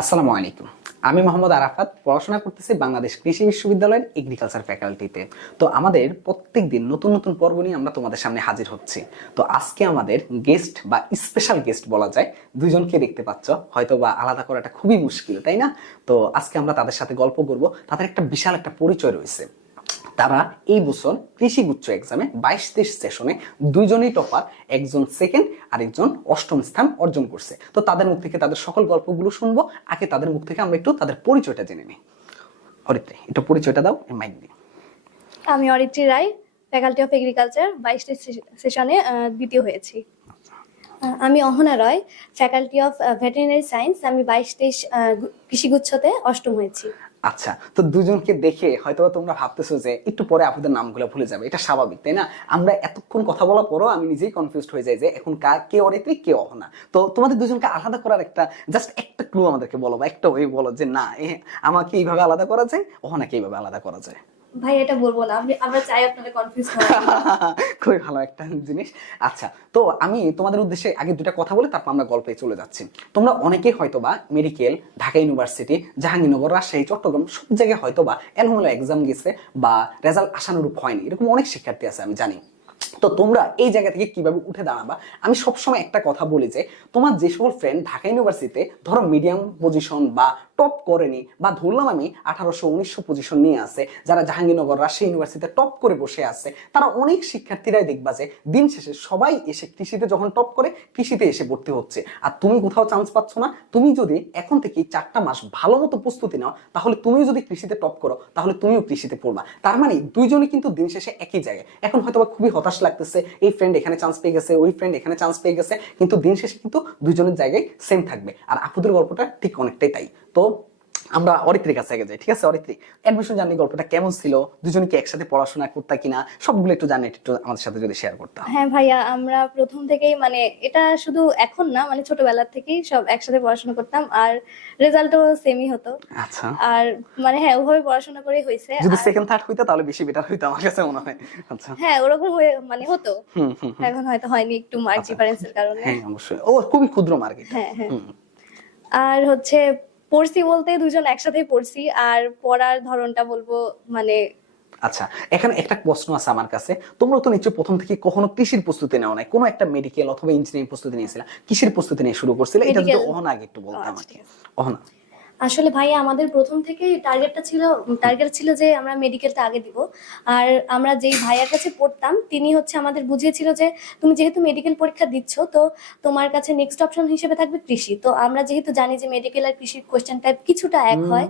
আসসালামু আলাইকুম। আমি মোহাম্মদ আরাফাত, পড়াশোনা করতেছি বাংলাদেশ কৃষি বিশ্ববিদ্যালয়ের এগ্রিকালচার ফ্যাকাল্টিতে তো আমাদের প্রত্যেক দিন নতুন নতুন পর্ব নিয়ে আমরা তোমাদের সামনে হাজির হচ্ছি। তো আজকে আমাদের গেস্ট বা স্পেশাল গেস্ট বলা যায়, দুজনকে দেখতে পাচ্ছ। হয়তো বা আলাদা করাটা খুবই মুশকিল, তাই না? তো আজকে আমরা তাদের সাথে গল্প করব। তাদের একটা বিশাল একটা পরিচয় রয়েছে। তারা এই বছর কৃষি গুচ্ছ এক্সামে বাইশ তেইশ সেশনে দুইজনই টপার একজন সেকেন্ড আর একজন অষ্টম স্থান অর্জন করছে। তো তাদের মুখ থেকে তাদের সকল গল্পগুলো শুনব। আগে তাদের মুখ থেকে আমরা একটু তাদের পরিচয়টা জেনে নিই। অরিত্রী, একটু পরিচয়টা দাও মাইক দিয়ে। আমি Aritri Roy, faculty of agriculture বাইশটি সেশনে দ্বিতীয় হয়েছি। আমি Ahona Roy, faculty of veterinary science. আমি বাইশ তেইশ কৃষিগুচ্ছতে অষ্টম হয়েছি। আচ্ছা তো দুজনকে দেখে হয়তো তোমরা ভাবতেছো যে একটু পরে আপনাদের নামগুলো ভুলে যাবে, এটা স্বাভাবিক, তাই না? আমরা এতক্ষণ কথা বলার পরও আমি নিজেই কনফিউজ হয়ে যাই যে এখন কার কে অরেত্রী কে অহনা। তো তোমাদের দুজনকে আলাদা করার একটা জাস্ট একটা ক্লু আমাদেরকে বলো বা একটা ওই বলো যে না আমাকে এইভাবে আলাদা করা যায়, অহনাকে এইভাবে আলাদা করা যায়। ভাই, এটা বলব না। আমি আমরা চাই আপনারা কনফিউজ খুবই ভালো একটা জিনিস। আচ্ছা তো আমি তোমাদের উদ্দেশ্যে আগে দুটা কথা বলে তারপর আমরা গল্পে চলে যাচ্ছি। তোমরা অনেকেই হয়তোবা মেডিকেল ঢাকা ইউনিভার্সিটি জাহাঙ্গীরনগর, রাজশাহী, চট্টগ্রাম সব জায়গায় হয়তোবা এনহমেলা এক্সাম গেছে বা রেজাল্ট আশানুরূপ হয়নি। এরকম অনেক শিক্ষার্থী আছে, আমি জানি। তো তোমরা এই জায়গা থেকে কীভাবে উঠে দাঁড়াবা? আমি সবসময় একটা কথা বলি যে, তোমার যে সকল ফ্রেন্ড ঢাকা ইউনিভার্সিটিতে ধরো মিডিয়াম পজিশন বা টপ করেনি বা ধরলাম আমি আঠারোশো উনিশশো পজিশন নিয়ে আছে, যারা জাহাঙ্গীরনগর, রাজশাহী ইউনিভার্সিটিতে টপ করে বসে আছে, তারা অনেক শিক্ষার্থীরাই দেখবা যে, দিন শেষে সবাই এসে কৃষিতে যখন টপ করে, কৃষিতে এসে ভর্তি হচ্ছে। আর তুমি কোথাও চান্স পাচ্ছ না। তুমি যদি এখন থেকে চারটা মাস ভালো মতো প্রস্তুতি নাও, তাহলে তুমিও যদি কৃষিতে টপ করো, তাহলে তুমিও কৃষিতে পড়বা। তার মানে দুইজনে কিন্তু দিন শেষে একই জায়গায়। এখন হয়তো খুবই হতাশ লাগতেছে, এই ফ্রেন্ড এখানে চান্স পেয়ে গেছে, ওই ফ্রেন্ড এখানে চান্স পেয়ে গেছে, কিন্তু দিন শেষে কিন্তু দুজনের জায়গায় সেম থাকবে। আর আপুদের গল্পটা ঠিক অনেকটাই তাই। তো আমরা অরিত্রীর কাছে আগে যাই ঠিক আছে অরিত্রী? অ্যাডমিশন জার্নি গল্পটা কেমন ছিল? দুজনে কি একসাথে পড়াশোনা করতা কিনা? সবগুলো একটু জানি একটু আমাদের সাথে যদি শেয়ার করতাম। হ্যাঁ ভাইয়া আমরা প্রথম থেকেই মানে এটা শুধু এখন না মানে ছোটবেলা থেকেই সব একসাথে পড়াশোনা করতাম আর রেজাল্টও সেমই হতো। আচ্ছা। আর মানে হ্যাঁ ওভাবে পড়াশোনা করেই হয়েছে যদি সেকেন্ড থার্ড হইতো তাহলে বেশি বেটার হইতো আমার কাছে মনে হয়। আচ্ছা। হ্যাঁ ওরকম হয়ে মানে হতো। এখন হয়তো হয়নি একটু মার্ক আচ্ছা। ডিফারেন্সের কারণে। হ্যাঁ অবশ্যই। ও খুবই ক্ষুদ্র মার্কেট হ্যাঁ হ্যাঁ। আর হচ্ছে পড়ছি বলতে দুজন একসাথে পড়ছি আর পড়ার ধরনটা বলব মানে আচ্ছা এখানে একটা প্রশ্ন আছে আমার কাছে। তোমরা তো নিশ্চয়ই প্রথম থেকে কখনো কৃষির প্রস্তুতি নেওয়া নাই। কোনো একটা মেডিকেল অথবা ইঞ্জিনিয়ারিং প্রস্তুতি নিয়েছিলা। কৃষির প্রস্তুতি নিয়ে শুরু করছিলে। এটা যদি অহন আগে একটু বলতে আচ্ছা, আমাকে। অহনা। আসলে ভাই আমাদের প্রথম থেকে টার্গেটটা ছিল টার্গেট ছিল যে আমরা মেডিকেলটা আগে দিব। আর আমরা যেই ভাইয়ার কাছে পড়তাম তিনি হচ্ছে আমাদের বুঝিয়েছিল যে তুমি যেহেতু মেডিকেল পরীক্ষা দিচ্ছ তো তোমার কাছে নেক্সট অপশন হিসেবে থাকবে কৃষি। তো আমরা যেহেতু জানি যে মেডিকেল আর কৃষির কোয়েশ্চেন টাইপ কিছুটা এক হয়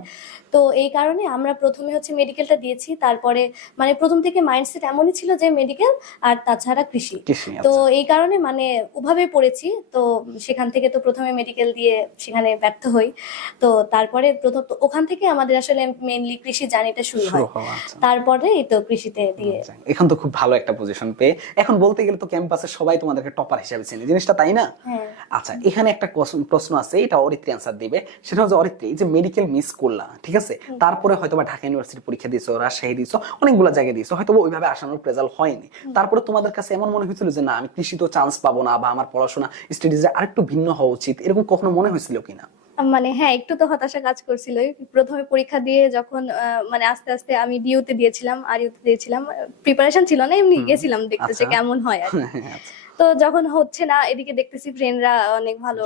তো এই কারণে আমরা প্রথমে হচ্ছে মেডিকেলটা দিয়েছি। তারপরে মানে প্রথম থেকে মাইন্ডসেট এমনই ছিল যে মেডিকেল আর তাছাড়া কৃষি। কৃষি তো আচ্ছা। এই কারণে মানে ওভাবে পড়েছি। তো সেখান থেকে তো প্রথমে মেডিকেল দিয়ে সেখানে ব্যর্থ হই। তো তারপরে প্রথম ওখান থেকে আমাদের আসলে মেইনলি কৃষি জার্নিটা শুরু হয়। আচ্ছা। তারপরে এই তো কৃষিতে দিয়ে। আচ্ছা, এখন তো খুব ভালো একটা পজিশন পেয়ে। এখন বলতে গেলে তো ক্যাম্পাসে সবাই তোমাদেরকে টপার হিসেবে চেনে। জিনিসটা তাই না? হ্যাঁ। আচ্ছা এখানে একটা প্রশ্ন আছে এটা অরিত্রী অ্যান্সার দিবে। সেটা হচ্ছে অরিত্রী যে মেডিকেল মিস করলা ঠিক আছে? তারপরে হয়তো বা ঢাকা ইউনিভার্সিটি পরীক্ষা দিয়েছ রাজশাহী দিয়েছ অনেকগুলো জায়গায় দিয়েছ হয়তো ওইভাবে আসানোর রেজাল্ট হয়নি। তারপরে তোমাদের কাছে এমন মনে হয়েছিল যে না আমি কৃষি তো চান্স পাবো না বা আমার পড়াশোনা স্টাডিজে আরেকটু ভিন্ন হওয়া উচিত এরকম কখনো মনে হয়েছিল কিনা? মানে হ্যাঁ একটু তো হতাশা কাজ করছিল প্রথমে পরীক্ষা দিয়ে যখন আহ, মানে আস্তে আস্তে আমি ডিউতে দিয়েছিলাম আর ইউতে দিয়েছিলাম প্রিপারেশন ছিল না এমনি গেছিলাম দেখতে যে আচ্ছা। কেমন হয় আর কি। আচ্ছা। তো যখন হচ্ছে না এদিকে দেখতেছি ফ্রেন্ডরা অনেক ভালো।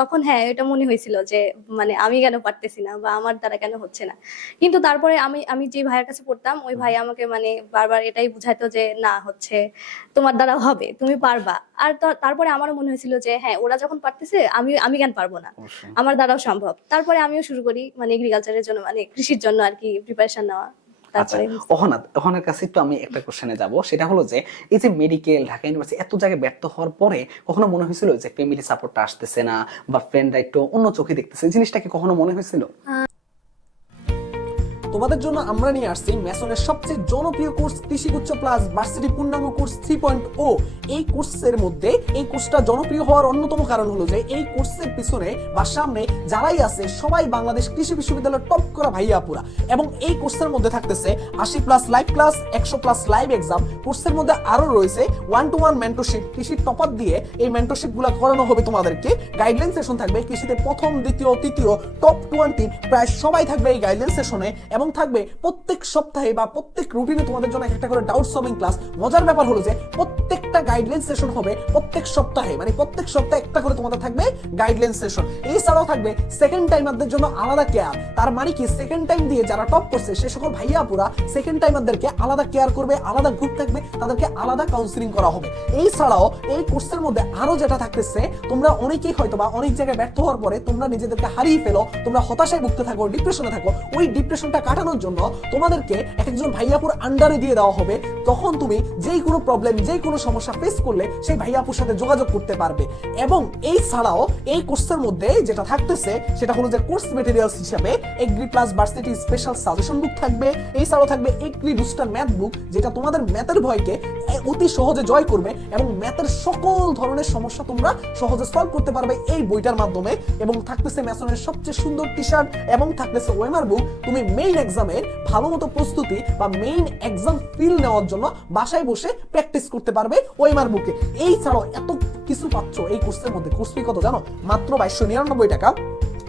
তখন হ্যাঁ এটা মনে হয়েছিল যে মানে আমি কেন পারতেছি না বা আমার দ্বারা কেন হচ্ছে না। কিন্তু তারপরে আমি আমি যে ভাইয়ের কাছে পড়তাম ওই ভাই আমাকে মানে বারবার এটাই বুঝাইতো যে না হচ্ছে তোমার দ্বারা হবে তুমি পারবা। আর তারপরে আমারও মনে হয়েছিল যে হ্যাঁ ওরা যখন পারতেছে আমি আমি কেন পারব না? আমার দ্বারাও সম্ভব। তারপরে আমিও শুরু করি মানে এগ্রিকালচারের জন্য মানে কৃষির জন্য আর কি প্রিপারেশন নেওয়া। তারপরে অহনাথ অহনার কাছে একটু আমি একটা কোশ্চেনে যাব। সেটা হলো যে এই যে মেডিকেল ঢাকা ইউনিভার্সিটি এত জায়গায় ব্যর্থ হওয়ার পরে কখনো মনে হয়েছিল যে ফ্যামিলি সাপোর্টটা আসতেছে না বা ফ্রেন্ডরা একটু অন্য চোখে দেখতেছে? জিনিসটাকে জিনিসটা কি কখনো মনে হয়েছিল? তোমাদের জন্য আমরা নিয়ে আসছি ম্যাসনের সবচেয়ে জনপ্রিয় কোর্স কৃষি উচ্চ প্লাস ভার্সিটি পূর্ণাঙ্গ কোর্স থ্রি পয়েন্ট ও এই কোর্সের মধ্যে এই কোর্সটা জনপ্রিয় হওয়ার অন্যতম কারণ হলো যে এই কোর্সের পিছনে বা সামনে যারাই আছে, সবাই বাংলাদেশ কৃষি বিশ্ববিদ্যালয়ের টপ করা ভাইয়াপুরা এবং এই কোর্সের মধ্যে থাকতেছে আশি প্লাস লাইভ ক্লাস একশো প্লাস লাইভ এক্সাম কোর্সের মধ্যে আরও রয়েছে ওয়ান টু ওয়ান মেন্টরশিপ কৃষির টপার দিয়ে এই মেন্টরশিপগুলা করানো হবে তোমাদেরকে। গাইডলাইন সেশন থাকবে কৃষিতে প্রথম, দ্বিতীয়, তৃতীয় টপ টোয়েন্টি প্রায় সবাই থাকবে এই গাইডলাইন সেশনে এবং থাকবে প্রত্যেক সপ্তাহে বা প্রত্যেক রুটিনে তোমাদের জন্য একটা করে ডাউট সলভিং ক্লাস মজার ব্যাপার হলো যে প্রত্যেকটা গাইডলাইন সেশন হবে প্রত্যেক সপ্তাহে। মানে প্রত্যেক সপ্তাহে একটা করে তোমাদের থাকবে গাইডলাইন সেশন এছাড়াও থাকবে সেকেন্ড টাইমারদের জন্য আলাদা কেয়ার তার মানে কি? সেকেন্ড টাইম দিয়ে যারা টপ করছে, সে সকল ভাইয়াপুরা সেকেন্ড টাইমারদেরকে আলাদা কেয়ার করবে, আলাদা গ্রুপ থাকবে, তাদেরকে আলাদা কাউন্সিলিং করা হবে। এছাড়াও এই কোর্সের মধ্যে আরও যেটা থাকতেছে, তোমরা অনেকেই হয়তো বা অনেক জায়গায় ব্যর্থ হওয়ার পরে তোমরা নিজেদেরকে হারিয়ে ফেলো, তোমরা হতাশায় ভুগতে থাকো ডিপ্রেশনে থাকো। ওই ডিপ্রেশনটা কাটানোর জন্য তোমাদেরকে এক একজন ভাইয়াপুর আন্ডারে দিয়ে দেওয়া হবে। তখন তুমি যেই কোনো প্রবলেম যেই কোনো সমস্যা ফেস করলে সেই ভাইয়াপুর সাথে যোগাযোগ করতে পারবে। এবং এই ছাড়াও এই কোর্সের মধ্যে যেটা থাকতেছে, সেটা হলো যে কোর্স মেটেরিয়ালস হিসাবে agri plus varsity special suggestion book থাকবে। এছাড়াও থাকবে এগ্রি রুস্টার ম্যাথ বুক যেটা তোমাদের ম্যাথের ভয়কে অতি সহজে জয় করবে এবং ম্যাথের সকল ধরনের সমস্যা তোমরা সহজে সলভ করতে পারবে এই বইটার মাধ্যমে। এবং থাকতেছে ম্যাসনের সবচেয়ে সুন্দর টি শার্ট এবং থাকতেছে ওয়েমার বুক তুমি মেইন এক্সামের ভালো মতো প্রস্তুতি বা মেইন এক্সাম ফিল নেওয়ার জন্য বাসায় বসে প্র্যাকটিস করতে পারবে। ওয়েমার বুকে। এই ছাড়াও এত কিছু পাচ্ছ এই কোর্সের মধ্যে। কোর্স কত জানো? মাত্র বাইশশো নিরানব্বই টাকা।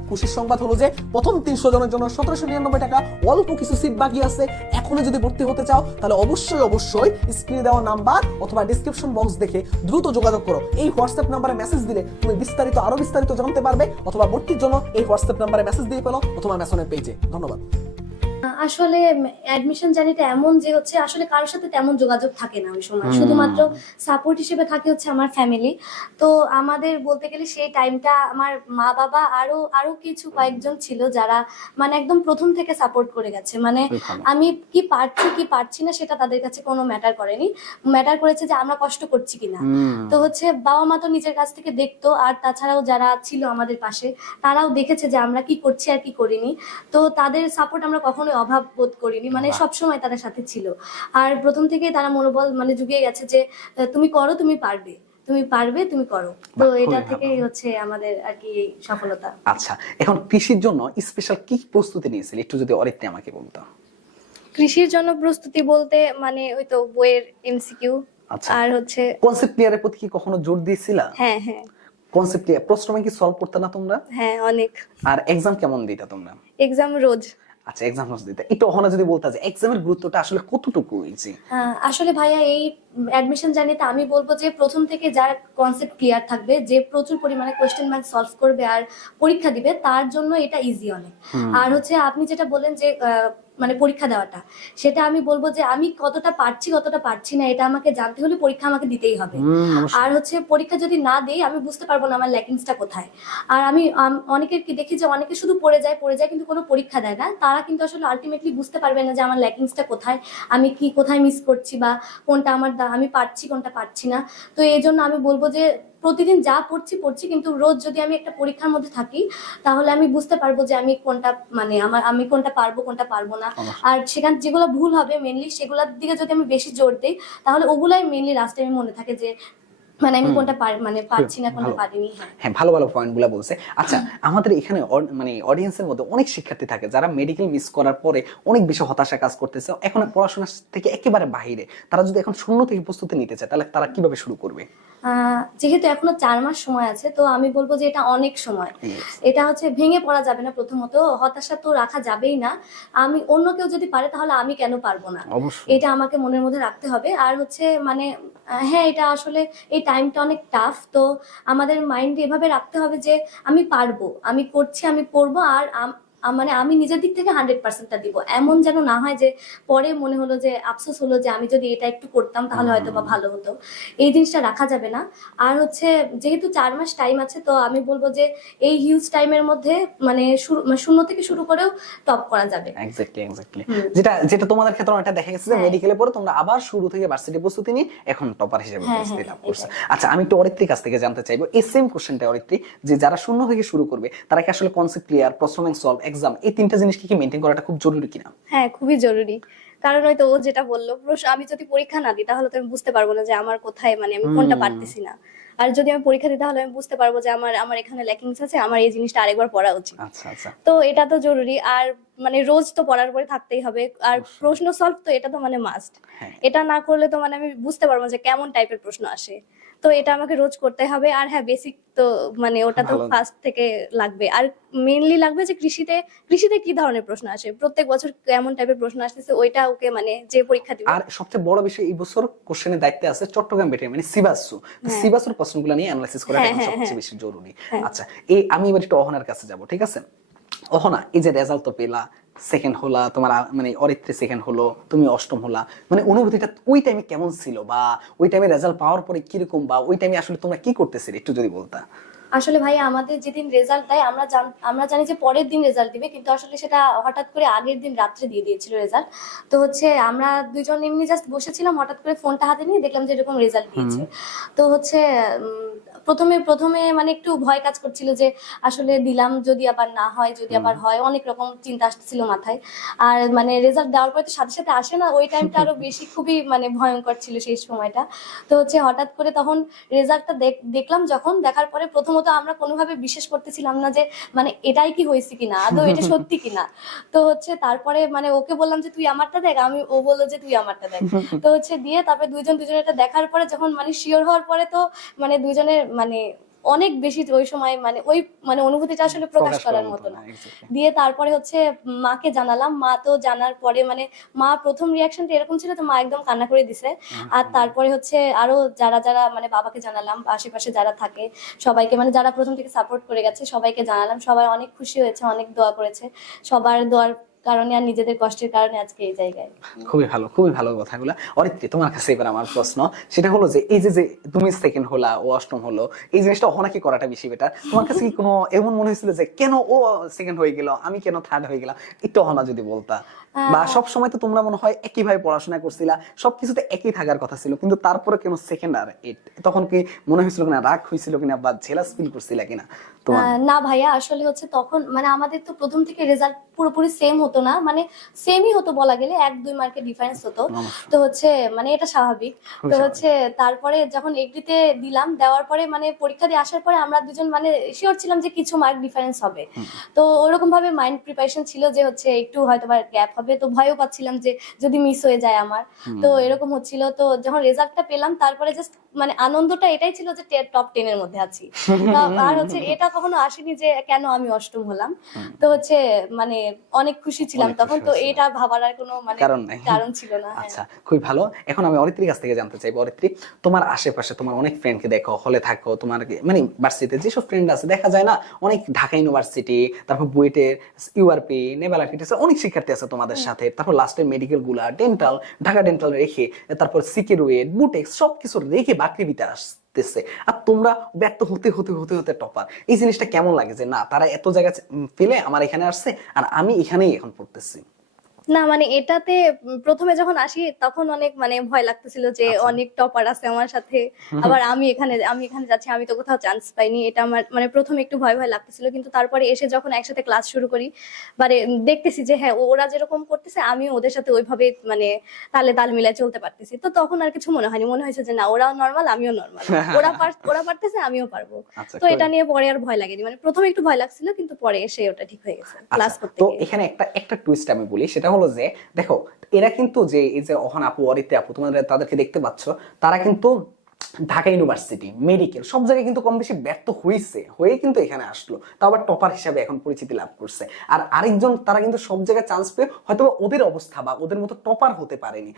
খুশির সংবাদ হলো যে প্রথম তিনশো জনের জন্য সতেরোশো নিরানব্বই টাকা। অল্প কিছু সিট বাকি আছে। এখনও যদি ভর্তি হতে চাও, তাহলে অবশ্যই অবশ্যই স্ক্রিনে দেওয়া নাম্বার অথবা ডিসক্রিপশন বক্স দেখে দ্রুত যোগাযোগ করো। এই হোয়াটসঅ্যাপ নাম্বারে মেসেজ দিলে তুমি বিস্তারিত, আরও বিস্তারিত জানতে পারবে অথবা ভর্তির জন্য এই হোয়াটসঅ্যাপ নাম্বারে মেসেজ দিয়ে পেল অথবা মেসনের পেজে ধন্যবাদ। আসলে অ্যাডমিশন জার্নিটা এমন যে হচ্ছে আসলে কারোর সাথে তেমন যোগাযোগ থাকে না ওই সময়। শুধুমাত্র সাপোর্ট হিসেবে থাকে হচ্ছে আমার ফ্যামিলি তো আমাদের বলতে গেলে সেই টাইমটা আমার মা বাবা আরও আরও কিছু কয়েকজন ছিল যারা মানে একদম প্রথম থেকে সাপোর্ট করে গেছে। মানে আমি কি পারছি কি পারছি না সেটা তাদের কাছে কোনো ম্যাটার করেনি। ম্যাটার করেছে যে আমরা কষ্ট করছি কিনা। তো হচ্ছে বাবা মা তো নিজের কাছ থেকে দেখতো আর তাছাড়াও যারা ছিল আমাদের পাশে তারাও দেখেছে যে আমরা কি করছি আর কি করিনি। তো তাদের সাপোর্ট আমরা কখনোই অভাব বোধ করিনি মানে। সব সময় তাদের সাথে ছিল। আর প্রথম থেকে তারা মনোবল মানে জুগিয়ে গেছে যে তুমি করো তুমি পারবে। তুমি পারবে তুমি করো। তো এটা থেকেই হচ্ছে আমাদের আর কি এই সফলতা। আচ্ছা এখন কৃষির জন্য স্পেশাল কি প্রস্তুতি নিয়েছিল? একটু যদি অরিত্রে আমাকে বলতো। কৃষির জন্য প্রস্তুতি বলতে মানে ওই তো বইয়ের এমসিকিউ আচ্ছা। আর হচ্ছে কনসেপ্ট ক্লিয়ারের প্রতি কি কখনো জোর দিয়েছিলা? হ্যাঁ হ্যাঁ। কনসেপ্ট ক্লিয়ার প্রশ্রমে কি সলভ করতে না তোমরা? হ্যাঁ অনেক। আর এক্সাম কেমন দিতা তোমরা? এক্সাম রোজ। আচ্ছা এক্সাম দিতে একটু ওখানে যদি বলতে যে এক্সামের গুরুত্বটা আসলে কতটুকু হয়েছে? আসলে ভাইয়া এই অ্যাডমিশন জার্নিতে আমি বলব যে প্রথম থেকে যার কনসেপ্ট ক্লিয়ার থাকবে যে প্রচুর পরিমাণে কোয়েশ্চেন ব্যাংক সলভ করবে আর পরীক্ষা দিবে তার জন্য এটা ইজি অনেক। আর হচ্ছে আপনি যেটা বলেন যে মানে পরীক্ষা দেওয়াটা। সেটা আমি বলব যে আমি কতটা পারছি কতটা পারছি না এটা আমাকে জানতে হলে পরীক্ষা আমাকে দিতেই হবে। আর হচ্ছে পরীক্ষা যদি না দেই আমি বুঝতে পারব না আমার ল্যাকিংসটা কোথায়। আর আমি অনেকের কি দেখি যে অনেকে শুধু পড়ে যায় পড়ে যায় কিন্তু কোনো পরীক্ষা দেয় না। তারা কিন্তু আসলে আলটিমেটলি বুঝতে পারবে না যে আমার ল্যাকিংসটা কোথায় আমি কি কোথায় মিস করছি বা কোনটা আমার আমি পারছি কোনটা পারছি না। তো এই জন্য আমি বলব যে প্রতিদিন যা পড়ছি পড়ছি কিন্তু রোজ যদি আমি একটা পরীক্ষার মধ্যে থাকি তাহলে আমি বুঝতে পারব যে আমি কোনটা মানে আমার আমি কোনটা পারব কোনটা পারব না। আর সেখান যেগুলো ভুল হবে মেনলি সেগুলোর দিকে যদি আমি বেশি জোর দিই তাহলে ওগুলাই মেনলি লাস্টে আমি মনে থাকে যে মানে আমি কোনটা পার- মানে পারছি না কোনটা পারিনি হ্যাঁ। হ্যাঁ ভালো ভালো পয়েন্টগুলা বলছে। আচ্ছা আমাদের এখানে মানে অডিয়েন্সের মধ্যে অনেক শিক্ষার্থী থাকে যারা মেডিকেল মিস করার পরে অনেক বেশি হতাশা কাজ করতেছে। এখন পড়াশোনা থেকে একেবারে বাহিরে তারা যদি এখন শূন্য থেকে প্রস্তুতি নিতে চায় তাহলে তারা কীভাবে শুরু করবে? যেহেতু এখনও চার মাস সময় আছে তো আমি বলব যে এটা অনেক সময়। এটা হচ্ছে ভেঙে পড়া যাবে না প্রথমত হতাশা তো রাখা যাবেই না। আমি অন্য কেউ যদি পারে তাহলে আমি কেন পারব না? এটা আমাকে মনের মধ্যে রাখতে হবে। আর হচ্ছে মানে হ্যাঁ এটা আসলে এই টাইমটা অনেক টাফ তো আমাদের মাইন্ডে এভাবে রাখতে হবে যে আমি পারব আমি করছি আমি করব আর মানে আমি নিজের দিক থেকে হান্ড্রেড পার্সেন্টটা দিব। এমন যেন না হয় যে পরে মনে হলো যে আফসোস হলো যে আমি যদি এটা একটু করতাম তাহলে হয়তো বা ভালো হতো। এই জিনিসটা রাখা যাবে না। আর হচ্ছে যেহেতু চার মাস টাইম আছে তো আমি বলব যে এই হিউজ টাইমের মধ্যে মানে মানে শূন্য থেকে শুরু করেও টপ করা যাবে। এক্স্যাক্টলি এক্স্যাক্টলি যেটা যেটা তোমাদের ক্ষেত্রে অনেকটা দেখা গেছে যে হ্যাঁ। মেডিকেলে পরে তোমরা আবার শুরু থেকে ভার্সিটি প্রস্তুতি নিয়ে এখন টপার হিসেবে হ্যাঁ, প্রস্তুতি হ্যাঁ, লাভ করছে। আচ্ছা আমি একটু অরিত্রির কাছ থেকে জানতে চাইব। এই সেম কোশ্চেনটা অরিত্রি যে যারা শূন্য থেকে শুরু করবে তারা কি আসলে কনসেপ্ট ক্লিয়ার প্রশ্ন সলভ এক্সাম এই তিনটা জিনিসকে কি মেনটেন করাটা খুব জরুরি কিনা? হ্যাঁ খুবই জরুরি। কারণ হয়তো ও যেটা বলল আমি যদি পরীক্ষা না দিই তাহলে তো আমি বুঝতে পারব না যে আমার কোথায় মানে আমি কোনটা পারতেছি না। আর যদি আমি পরীক্ষা দিই তাহলে আমি বুঝতে পারব যে আমার আমার এখানে ল্যাকিংস আছে আমার এই জিনিসটা আরেকবার পড়া উচিত। আচ্ছা আচ্ছা। তো এটা তো জরুরি আর মানে রোজ তো পড়ার পরে থাকতেই হবে আর প্রশ্ন সলভ তো এটা তো মানে মাস্ট হ্যাঁ। এটা না করলে তো মানে আমি বুঝতে পারব যে কেমন টাইপের প্রশ্ন আসে। তো এটা আমাকে রোজ করতে হবে। আর হ্যাঁ বেসিক তো মানে ওটা তো ফার্স্ট থেকে লাগবে। আর মেইনলি লাগবে যে কৃষিতে কৃষিতে কি ধরনের প্রশ্ন আসে? প্রত্যেক বছর কেমন টাইপের প্রশ্ন আসতেছে ওইটা ওকে মানে যে পরীক্ষা দিবে। আর সবচেয়ে বড় বিষয় এই বছর কোশ্চেনের দায়িত্বে আছে চট্টগ্রাম বেটে মানে সিবাসু। হ্যাঁ। সিবাসুর প্রশ্নগুলো নিয়ে অ্যানালাইসিস করাটা হ্যাঁ, হ্যাঁ, সবচেয়ে। বেশি জরুরি। আচ্ছা এই আমি এবার একটু অহনার কাছে যাব ঠিক আছে? অহনা এই যে রেজাল্ট তো পেলা সেকেন্ড হলা, তোমার মানে অরিত্রে সেকেন্ড হলো, তুমি অষ্টম হলা। মানে অনুভূতিটা ওই টাইমে কেমন ছিল বা ওই টাইমে রেজাল্ট পাওয়ার পরে কীরকম বা ওই টাইমে আসলে তোমরা কি করতেছিলে, একটু যদি বলতা? আসলে ভাই আমাদের যেদিন রেজাল্ট দেয় আমরা আমরা জানি যে পরের দিন রেজাল্ট দিবে কিন্তু আসলে সেটা হঠাৎ করে আগের দিন রাত্রে দিয়ে দিয়েছিল রেজাল্ট তো হচ্ছে আমরা দুজন এমনি জাস্ট বসেছিলাম হঠাৎ করে ফোনটা হাতে নিয়ে দেখলাম যে এরকম রেজাল্ট দিয়েছে। তো হচ্ছে প্রথমে প্রথমে মানে একটু ভয় কাজ করছিল যে আসলে দিলাম যদি আবার না হয় যদি আবার হয় অনেক রকম চিন্তা আসছিল মাথায়। আর মানে রেজাল্ট দেওয়ার পরে তো সাথে সাথে আসে না ওই টাইমটা আরও বেশি খুবই মানে ভয়ঙ্কর ছিল সেই সময়টা। তো হচ্ছে হঠাৎ করে তখন রেজাল্টটা দেখলাম যখন দেখার পরে প্রথমত আমরা কোনোভাবে বিশ্বাস করতেছিলাম না যে মানে এটাই কি হয়েছে কিনা? আদৌ এটা সত্যি কিনা? তো হচ্ছে তারপরে মানে ওকে বললাম যে তুই আমারটা দেখ। আমি ও বলল যে তুই আমারটা দেখ। তো হচ্ছে দিয়ে তারপরে দুইজন দুজনেরটা দেখার পরে যখন মানে শিওর হওয়ার পরে তো মানে দুইজনের মানে অনেক বেশি ওই সময় মানে ওই মানে অনুভূতিটা আসলে প্রকাশ করার মতো না। দিয়ে তারপরে হচ্ছে মাকে জানালাম মা তো জানার পরে মানে মা প্রথম রিয়াকশনটা এরকম ছিল তো মা একদম কান্না করে দিছে। আর তারপরে হচ্ছে আরও যারা যারা মানে বাবাকে জানালাম আশেপাশে যারা থাকে সবাইকে মানে যারা প্রথম থেকে সাপোর্ট করে গেছে সবাইকে জানালাম। সবাই অনেক খুশি হয়েছে অনেক দোয়া করেছে। সবার দোয়ার কারণে আর নিজেদের কষ্টের কারণে আজকে এই জায়গায়। খুবই ভালো খুবই ভালো কথাগুলো। অরিত্রি তোমার কাছে এবার আমার প্রশ্ন। সেটা হলো যে এই যে যে তুমি সেকেন্ড হলা ও অষ্টম হলো এই জিনিসটা অহনাকে করাটা বেশি বেটার তোমার কাছে কি কোনো এমন মনে হয়েছিল যে কেন ও সেকেন্ড হয়ে গেল আমি কেন থার্ড হয়ে গেলাম? একটু অহনা যদি বলতা। বা সব সময় তো তোমরা মনে হয় একই ভাবে পড়াশোনা করছিলা সবকিছুতে একই থাকার কথা ছিল কিন্তু তারপরে কেন সেকেন্ড আর এইট তখন কি মনে হয়েছিল কিনা রাগ হয়েছিল কিনা বা জেলাস ফিল করছিলা কিনা না ভাইয়া আসলে হচ্ছে তখন মানে আমাদের তো প্রথম থেকে রেজাল্ট পুরোপুরি সেম হতো। না মানে সেমই হতো বলা গেলে এক দুই মার্কের ডিফারেন্স হতো। তো হচ্ছে মানে এটা স্বাভাবিক। তো হচ্ছে তারপরে যখন এগ্রিতে দিলাম দেওয়ার পরে মানে পরীক্ষা দিয়ে আসার পরে আমরা দুজন মানে শিওর ছিলাম যে কিছু মার্ক ডিফারেন্স হবে। তো ওরকম ভাবে মাইন্ড প্রিপারেশন ছিল যে হচ্ছে একটু হয়তো বা গ্যাপ হবে। তো ভয়ও পাচ্ছিলাম যে যদি মিস হয়ে যায় আমার। তো এরকম হচ্ছিল। তো যখন রেজাল্টটা পেলাম তারপরে জাস্ট মানে আনন্দটা এটাই ছিল যে টপ টেন এর মধ্যে আছি। আর হচ্ছে এটা কখনো আসেনি যে কেন আমি অষ্টম হলাম। তো হচ্ছে মানে অনেক খুশি ছিলাম তখন তো এটা ভাবার আর কোনো মানে কারণ ছিল না হ্যাঁ। আচ্ছা খুবই ভালো। এখন আমি অরিত্রীর কাছ থেকে জানতে চাইব। অরিত্রী তোমার আশেপাশে তোমার অনেক ফ্রেন্ডকে দেখো হলে থাকো তোমার মানে ভার্সিটিতে যেসব ফ্রেন্ড আছে দেখা যায় না অনেক ঢাকা ইউনিভার্সিটি তারপর বুয়েটের ইউআরপি নেভাল আর্কিটেকচার অনেক শিক্ষার্থী আছে তোমাদের সাথে। তারপর লাস্টে মেডিকেলগুলা ডেন্টাল ঢাকা ডেন্টাল রেখে তারপর সিকিউরওয়েট বুটেক্স সবকিছু রেখে বাকৃবিতে আসতেছে। আর তোমরা ব্যর্থ হতে হতে হতে হতে টপার। এই জিনিসটা কেমন লাগে যে, না, তারা এত জায়গা ফেলে আমার এখানে আসছে, আর আমি এখানেই এখন পড়তেছি। না মানে এটাতে প্রথমে যখন আসি তখন অনেক মানে ভয় লাগতেছিল যে আচ্ছা। অনেক টপার আছে আমার সাথে। আবার আমি এখানে আমি এখানে যাচ্ছি আমি তো কোথাও চান্স পাইনি। এটা আমার মানে প্রথমে একটু ভয় ভয় লাগতেছিল। কিন্তু তারপরে এসে যখন একসাথে ক্লাস শুরু করি মানে দেখতেছি যে হ্যাঁ ওরা যেরকম করতেছে আমি ওদের সাথে ওইভাবে মানে তালে তাল মিলায় চলতে পারতেছি। তো তখন আর কিছু মনে হয়নি। মনে হয়েছে যে না ওরাও নর্মাল আমিও নর্মাল ওরা ওরা পারতেছে আমিও পারব। আচ্ছা, তো এটা নিয়ে পরে আর ভয় লাগেনি। মানে প্রথমে একটু ভয় লাগছিল কিন্তু পরে এসে ওটা ঠিক হয়ে গেছে ক্লাস আচ্ছা, করতে তো। এখানে একটা একটা টুইস্ট আমি বলি। সেটা হলো যে, দেখো, এরা কিন্তু যে, এই যে অহন আপু অরিতে আপু, তোমাদের তাদেরকে দেখতে পাচ্ছ, তারা কিন্তু ঢাকা ইউনিভার্সিটি মেডিকেল সব জায়গায় কিন্তু কম বেশি ব্যর্থ হয়েছে হয়ে কিন্তু এখানে আসলো। তা আবার টপার হিসাবে এখন পরিচিতি লাভ করছে। আর আরেকজন, তারা কিন্তু সব জায়গায় চান্স পেয়ে হয়তো ওদের অবস্থা বা ওদের মতো টপার হতে পারেনি।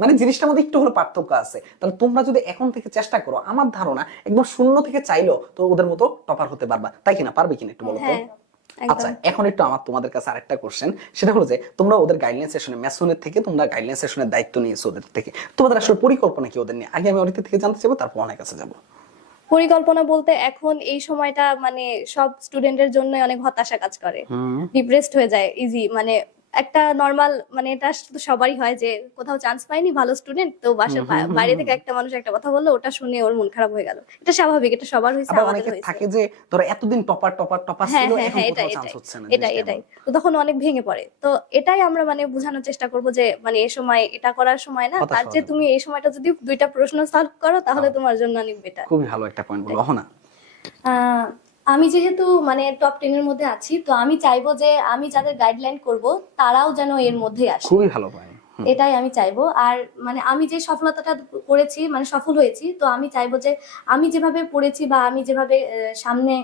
মানে জিনিসটার মধ্যে একটু হলে পার্থক্য আছে। তাহলে তোমরা যদি এখন থেকে চেষ্টা করো, আমার ধারণা একদম শূন্য থেকে চাইলেও তো ওদের মতো টপার হতে পারবা। তাই কিনা? পারবে কিনা একটু বলো আচ্ছা এখন একটু আমার তোমাদের কাছে আরেকটা কোশ্চেন সেটা হলো যে তোমরা ওদের গাইডলাইন সেশনে থেকে তোমরা গাইডলাইন সেশনের দায়িত্ব নিয়েছো ওদের থেকে। তোমাদের আসলে পরিকল্পনা কি ওদের নিয়ে? আগে আমি অরিতে থেকে জানতে চাইব তারপর অনেক কাছে যাব। পরিকল্পনা বলতে এখন এই সময়টা মানে সব স্টুডেন্টের জন্য অনেক হতাশা কাজ করে। ডিপ্রেসড হয়ে যায় ইজি মানে একটা নর্মাল মানে এটা তো সবারই হয় যে কোথাও চান্স পায়নি ভালো স্টুডেন্ট তো বাসা হুম, হুম, হুম, বাইরে থেকে একটা মানুষ একটা কথা বলল ওটা শুনে ওর মন খারাপ হয়ে গেল। এটা স্বাভাবিক এটা সবার হয়েছে আমাদের হয়েছে। থাকে যে ধরো এতদিন টপার টপার টপার হ্যাঁ ছিল হ্যাঁ এখন হ্যাঁ কোথাও এটাই চান্স এটাই হচ্ছে না এটাই এটাই। তো তখন অনেক ভেঙে পড়ে। তো এটাই আমরা মানে বোঝানোর চেষ্টা করব যে মানে এই সময় এটা করার সময় না তার যে তুমি এই সময়টা যদি দুইটা প্রশ্ন সলভ করো তাহলে তোমার জন্য অনেক বেটার খুবই ভালো একটা পয়েন্ট বলো আহ, আমি যেহেতু মানে টপ টেন এর মধ্যে আছি তো আমি চাইব যে আমি যাদের গাইডলাইন করব তারাও যেন এর মধ্যে আসে। খুবই ভালো এটাই আমি চাইব। আর মানে আমি যে সফলতাটা করেছি মানে সফল হয়েছি তো আমি চাইব যে আমি যেভাবে পড়েছি বা আমি যেভাবে সামনে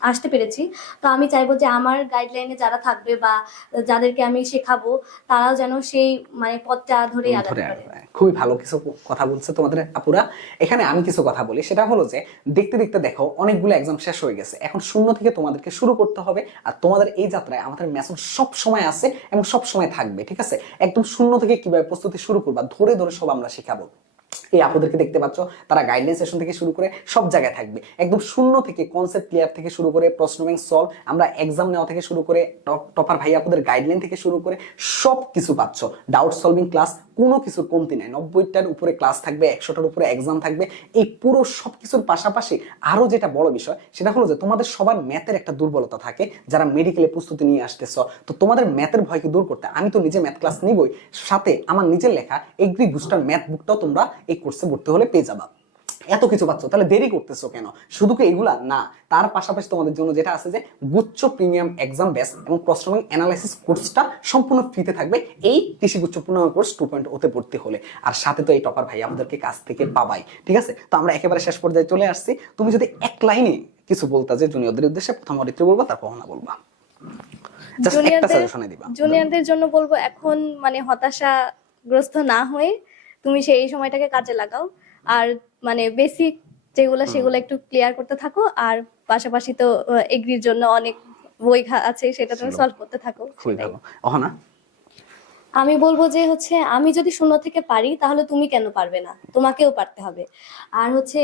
আসতে পেরেছি। তো আমি চাইব যে আমার গাইডলাইনে যারা থাকবে বা যাদেরকে আমি শেখাবো তারাও যেন সেই মানে পথটা ধরে আগাতে পারে। খুবই ভালো কিছু কথা বলছে তোমাদের আপুরা। এখানে আমি কিছু কথা বলি। সেটা হলো যে দেখতে দেখতে দেখো অনেকগুলো এক্সাম শেষ হয়ে গেছে। এখন শূন্য থেকে তোমাদেরকে শুরু করতে হবে। আর তোমাদের এই যাত্রায় আমাদের মেসেজ সব সময় আছে এবং সব সময় থাকবে ঠিক আছে? একদম শূন্য থেকে কীভাবে প্রস্তুতি শুরু করবা ধরে ধরে সব আমরা শেখাবো। এই আপুদেরকে দেখতে পাচ্ছ, তারা গাইডলাইন সেশন থেকে শুরু করে সব জায়গায় থাকবে। একদম শূন্য থেকে কনসেপ্ট ক্লিয়ার থেকে শুরু করে প্রশ্ন ব্যাংক সলভ আমরা এক্সাম নেওয়া থেকে শুরু করে টপার ভাই আপুদের গাইডলাইন থেকে শুরু করে সব কিছু পাচ্ছ। ডাউট সলভিং ক্লাস কোনো কিছুর কমতি নাই। নব্বইটার উপরে ক্লাস থাকবে, একশোটার উপরে এক্সাম থাকবে। এই পুরো সব কিছুর পাশাপাশি আরও যেটা বড় বিষয়, সেটা হলো যে তোমাদের সবার ম্যাথের একটা দুর্বলতা থাকে, যারা মেডিকেলে প্রস্তুতি নিয়ে আসতেছ। তো তোমাদের ম্যাথের ভয়কে দূর করতে? আমি তো নিজে ম্যাথ ক্লাস নিবই। সাথে আমার নিজের লেখা এগ্রি বুস্টার ম্যাথ বুকটাও তোমরা এই কোর্সে ভর্তি হলে পেয়ে যাবা। এত কিছু পাচ্ছ তাহলে দেরি করতেছো কেন? শুধু কি এগুলা? না তার পাশাপাশি তোমাদের জন্য যেটা আছে যে গুচ্ছ প্রিমিয়াম এক্সাম বেস এবং প্রশ্নবিং অ্যানালাইসিস কোর্সটা সম্পূর্ণ ফ্রিতে থাকবে এই কৃষি গুচ্ছ পূর্ণাঙ্গ কোর্স টু পয়েন্ট ওতে ভর্তি হলে। আর সাথে তো এই টপার ভাই আমাদেরকে কাছ থেকে পাবাই ঠিক আছে? তো আমরা একেবারে শেষ পর্যায়ে চলে আসছি। তুমি যদি এক লাইনে কিছু বলতা যে জুনিয়রদের উদ্দেশ্যে প্রথম অরিত্রী বলবা তারপর না বলবা। জুনিয়রদের জন্য বলব এখন মানে হতাশাগ্রস্ত না হয়ে তুমি সেই সময়টাকে কাজে লাগাও। আর মানে বেসিক যেগুলো সেগুলো একটু ক্লিয়ার করতে থাকো আর পাশাপাশি তো এগ্রির জন্য অনেক বই আছে সেটা তুমি সলভ করতে থাকো। খুবই ভালো। অহনা? আমি বলব যে হচ্ছে আমি যদি শূন্য থেকে পারি তাহলে তুমি কেন পারবে না? তোমাকেও পারতে হবে। আর হচ্ছে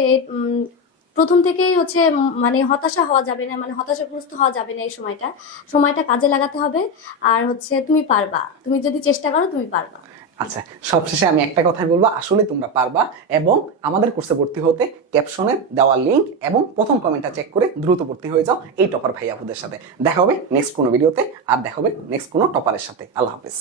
প্রথম থেকেই হচ্ছে মানে হতাশা হওয়া যাবে না মানে হতাশাগ্রস্ত হওয়া যাবে না এই সময়টা। সময়টা কাজে লাগাতে হবে আর হচ্ছে তুমি পারবা। তুমি যদি চেষ্টা করো তুমি পারবা। আচ্ছা সবশেষে আমি একটা কথাই বলব, আসলে তোমরা পারবা এবং আমাদের কোর্সে ভর্তি হতে ক্যাপশনের দেওয়া লিঙ্ক এবং প্রথম কমেন্টটা চেক করে দ্রুত ভর্তি হয়ে যাও এই টপার ভাইয়া আপুদের সাথে। দেখা হবে নেক্সট কোনো ভিডিওতে আর দেখা হবে নেক্সট কোনো টপারের সাথে। আল্লাহ হাফেজ।